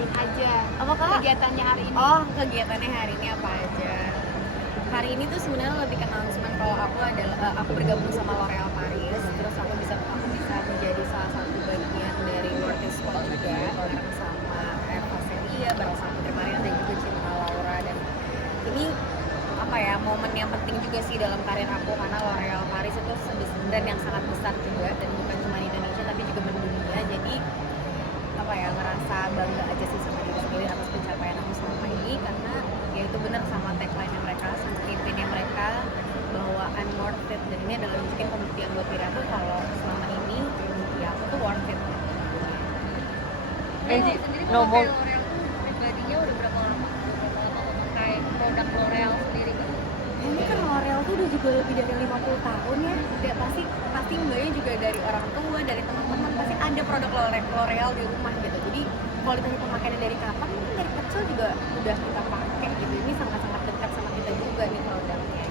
kenalin aja. Apa Kak? Kegiatannya hari ini. Oh, kegiatannya hari ini apa aja? Hari ini tuh sebenarnya lebih ke announcement kalau aku bergabung sama L'Oreal Paris, terus aku bisa menjadi salah satu bagian dari World Squad juga bareng sama Eva Celia, bareng sama Putri Mariana dan juga Cinta Laura. Dan ini apa ya, momen yang penting juga sih dalam karir aku, karena L'Oreal Paris itu brand yang sangat besar juga, dan bukan cuma di Indonesia tapi juga mendunia. Jadi apa ya, ngerasa bangga aja sih sama diri sendiri atas pencapaian aku selama ini, karena ya itu benar sama tagline-nya mereka, sama campaign-nya mereka, bahwa I'm worth it. Dan ini adalah mungkin pembuktian buat diri aku kalau selama ini ya aku tuh worth it. Sendiri Ngomong ngomong L'Oreal tuh pribadinya udah berapa lama memakai produk L'Oreal sendiri kan? Ini kan L'Oreal tuh udah juga lebih dari 50 tahun ya. Udah pasti mbaknya juga dari orang tua, dari teman-teman, pasti ada produk L'Oreal di rumah gitu. Jadi kalau ditanya pemakaiannya dari kapan, mungkin dari kecil juga udah kita pakai gitu. Ini sangat-sangat dekat sama kita juga nih produknya.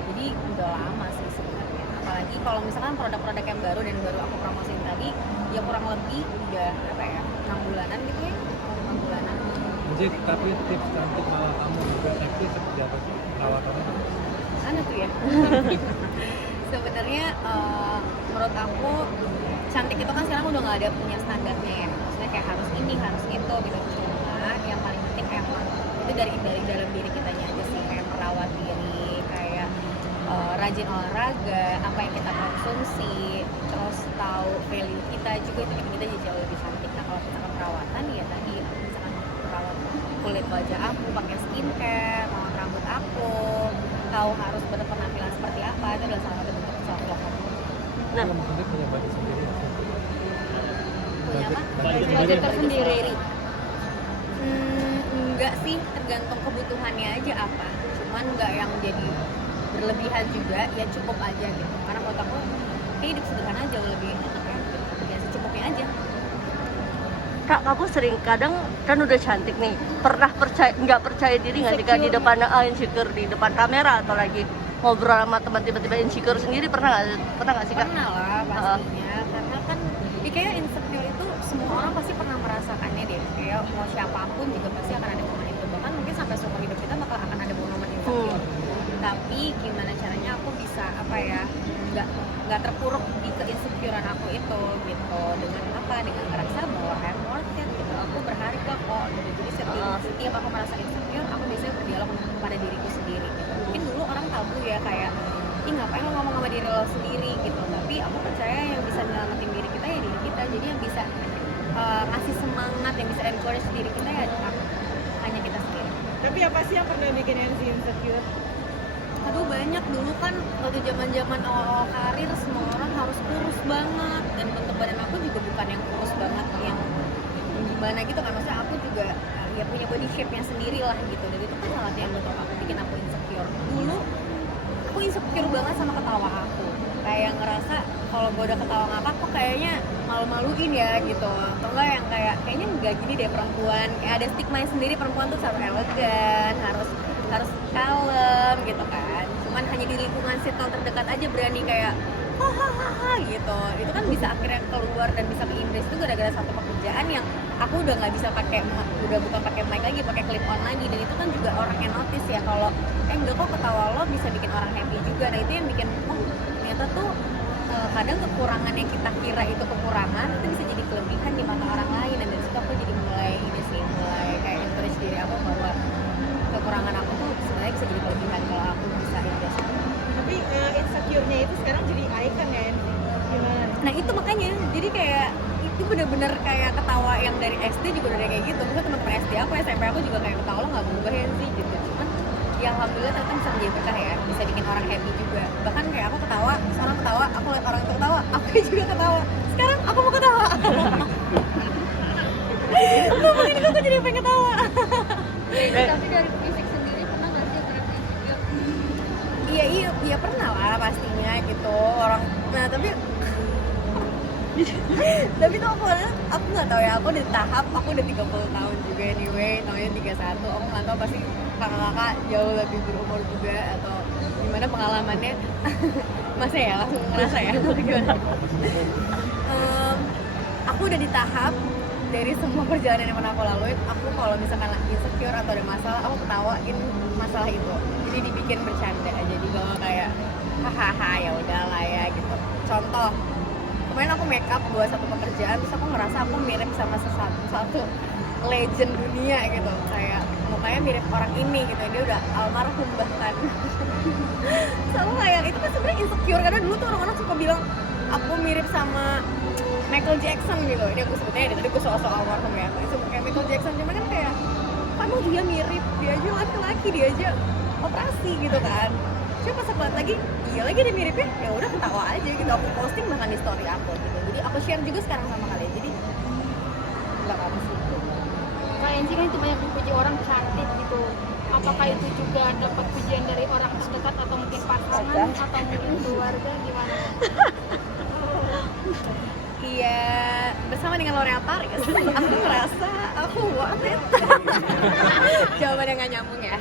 Jadi udah lama sih sebenarnya. Apalagi kalau misalkan produk-produk yang baru dan baru aku promosiin tadi, ya kurang lebih udah apa ya, 6 bulanan gitu ya. 6 bulanan. Jadi tapi tips cantik malah kamu juga aktif seperti apa sih perawatannya? Mana tuh ya? Sebenarnya menurut aku cantik itu kan sekarang udah nggak ada punya standarnya ya. Maksudnya kayak harus ini, harus itu gitu. Cuma yang paling penting emang itu dari dalam diri kitanya aja sih, kayak merawat diri, kayak rajin olahraga, apa yang kita konsumsi, terus tahu value kita juga, itu bikin kita jadi jauh lebih cantik. Nah kalau misalkan perawatan ya tadi, misalkan merawat kulit wajah aku, pakai skincare, merawat rambut aku, tahu harus berpenampilan seperti apa, itu adalah salah satu bentuk self love aku. Nah, Kamu sendiri punya budget sendiri? Punya apa? Budget tersendiri. Enggak sih, tergantung kebutuhannya aja apa. Cuman enggak yang jadi berlebihan juga, ya cukup aja gitu. Karena menurut aku hidup sederhana jauh lebih enak ya, ya secukupnya aja. Kak, kamu sering kadang kan udah cantik nih, pernah nggak percaya diri nggak jika di depan insecure di depan kamera atau lagi ngobrol sama teman tiba-tiba insecure sendiri, pernah nggak sih Kak? Pernah lah pastinya, karena kan ya kayak insecure itu semua orang pasti pernah merasakannya deh. Kayak mau siapapun juga pasti akan ada momen itu, bahkan mungkin sampai seumur hidup kita bakal akan ada momen insecure. Tapi gimana caranya aku bisa apa ya, nggak terpuruk di keinsecurean aku itu gitu, dengan apa, dengan merasa bahwa I'm worth it gitu, aku berharga kok gitu. Jadi setiap aku merasa insecure, aku biasanya berdialog pada diriku sendiri gitu. Mungkin dulu orang tabu ya, kayak ih ngapain lo ngomong sama diri lo sendiri gitu, tapi aku percaya yang bisa nyelamatin diri kita ya diri kita. Jadi yang bisa ngasih semangat, yang bisa encourage diri kita ya hanya kita sendiri. Tapi apa sih yang pernah bikin Enzi insecure? Aduh banyak, dulu kan waktu zaman awal karir semua orang harus kurus banget, dan bentuk badan aku juga bukan yang kurus banget yang gimana gitu kan. Maksudnya aku juga ya punya body shape-nya sendiri lah gitu, dan itu kan salah satu yang bentuk aku bikin aku insecure. Dulu aku insecure banget sama ketawa aku, kayak ngerasa kalau gue udah ketawa ngakak kok kayaknya malu-maluin ya gitu, atau enggak yang kayaknya nggak gini deh perempuan, kayak ada stigma sendiri, perempuan tuh harus elegan, harus kalem gitu kan. Cuman hanya di lingkungan circle terdekat aja berani kayak hahaha gitu. Itu kan bisa akhirnya keluar dan bisa ke Inggris itu gara-gara satu pekerjaan yang aku udah nggak bisa bukan pakai mic lagi, pakai clip on lagi. Dan itu kan juga orang yang notice ya kalau enggak kok ketawa lo bisa bikin orang happy juga. Nah itu yang bikin ternyata tuh kadang kekurangan yang kita kira itu kekurangan itu bisa jadi kelebihan di mata orang lain. Dan dari situ aku jadi mulai kayak encourage diri aku bahwa kekurangan aku tuh sebenarnya bisa jadi kelebihan kalau aku bisa invest. Tapi insecure-nya itu sekarang jadi icon ya Enzi? Gimana? Nah itu makanya, jadi kayak itu bener-bener kayak ketawa yang dari SD juga udah kayak gitu. Misalnya teman-teman SD aku, SMP aku juga kayak ketawa lo nggak berubah ya sih gitu. Cuman ya alhamdulillah ternyata bisa menjadi berkah ya, bisa bikin orang happy juga. Bahkan kayak aku ketawa, seorang ketawa, aku lihat orang itu ketawa, aku juga ketawa. Sekarang aku mau ketawa. Ngomongin itu aku jadi pengen ketawa. Tapi dari fisik sendiri pernah nggak sih terasa insecure? Iya pernah lah pastinya gitu orang. Nah tapi aku nggak tahu ya, aku di tahap aku udah 30 tahun juga anyway, tahunnya 31. Aku nggak tahu pasti kakak-kakak jauh lebih berumur juga atau gimana pengalamannya. Masa ya langsung ngerasa ya gimana? Aku udah di tahap dari semua perjalanan yang pernah aku lalui, aku kalau misalkan insecure atau ada masalah, aku ketawain masalah itu. Jadi dibikin bercanda. Jadi kalau kayak hahaha ya udahlah ya gitu. Contoh, kemarin aku make up buat satu pekerjaan, terus aku ngerasa aku mirip sama satu legend dunia gitu, kayak mukanya mirip orang ini gitu, dia udah almarhum bahkan. Sama kayak itu kan sebenarnya insecure, karena dulu tuh orang-orang suka bilang aku mirip sama Michael Jackson gitu. Ini aku sebutnya tadi aku soal almarhum ya, itu kayak Michael Jackson, cuman kan kayak kamu dia mirip, dia aja laki-laki, dia aja operasi gitu kan. Cuma pas aku lihat lagi, iya lagi dia miripnya, ya udah ketawa aja gitu. Aku posting bahkan di story aku gitu, jadi aku share juga sekarang sama kalian. Jadi nggak apa sih. Kak Enzi kan itu banyak dipuji orang cantik gitu. Apakah itu juga dapat pujian dari orang terdekat atau mungkin pasangan atau mungkin keluarga, gimana? Iya, bersama dengan L'Oreal Paris, aku ngerasa aku worth it. Jawaban yang nggak nyambung ya.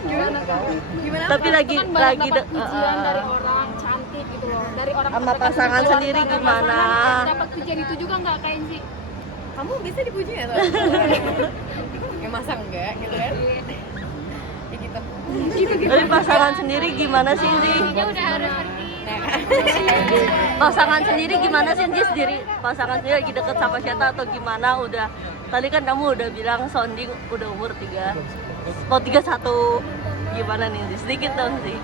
Gimana kak? Gimana? Tapi apa? lagi Itu kan banyak lagi dapat pujian dari orang cantik gitu loh, dari orang sama terdekat, pasangan keluarga, sendiri dari gimana? pasangan. Dapat pujian itu juga nggak Kak Enzi? Kamu bisa dipuji ya? Ya masa enggak gitu kan? Ya gitu. Dari pasangan sendiri gimana sih Zi? Dia udah harus pergi. Nah, Pasangan sendiri gimana sih Zi? Sendiri pasangan sendiri lagi deket sama Syeta atau gimana? Udah tadi kan kamu udah bilang sounding udah umur 3 mau 31, gimana nih Zi? Sedikit dong sih.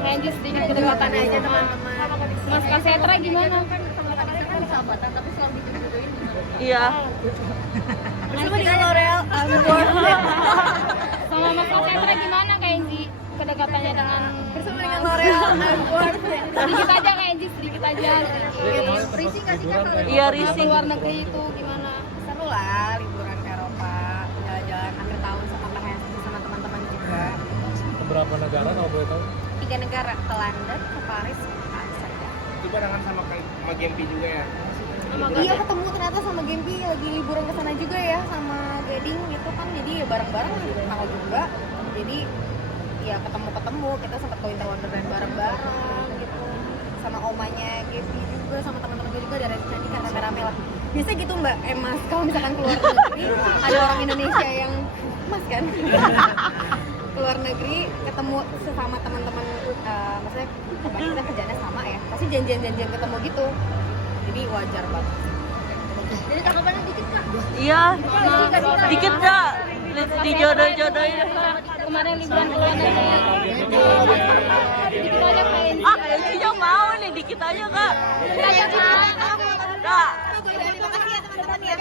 Lanjut sedikit kedekatan aja teman-teman. Mas Kasetra gimana? kan sahabatan tapi selalu dijodohin. Iya. Bersama dengan L'Oreal, I'm worth it. Sama Mas Kasetra gimana Kak Enzi? Kedekatannya dengan Bersama dengan L'Oreal, I'm worth it. sedikit aja Kak Enzi, sedikit aja. Risih nggak sih kak kalau Iya Kalau rising. luar negeri itu gimana? seru lah liburan ke Eropa, jalan-jalan akhir tahun sama teman-teman juga. Beberapa negara kalau boleh tahu? 3 negara, ke London, ke Paris, ke Amsterdam. Itu barengan sama Gempi juga ya? Iya ketemu ternyata sama Gempi lagi liburan ke sana juga ya, sama Gading gitu kan, jadi ya bareng-bareng mau juga. Jadi ya ketemu kita sempat ke Winter Wonderland bareng-bareng gitu, sama omanya Gempi juga, sama teman-teman gue juga ada Rani kan rame-rame lah. Biasa gitu Mbak Emas, kalau misalkan keluar negeri ada orang Indonesia yang Mas kan keluar negeri ketemu sesama teman-teman, maksudnya kita kerjanya sama ya, pasti janjian ketemu gitu, jadi wajar banget. Jadi tanggapannya dikit kak? Iya. Dikit Kak. Dijodoh-jodohin. Kemarin liburan ke luar negeri. Dikit aja Kak Enzi. Ah, kayaknya mau nih dikit aja Kak. Dikit aja Kak. Kak. Terima kasih ya teman-teman ya.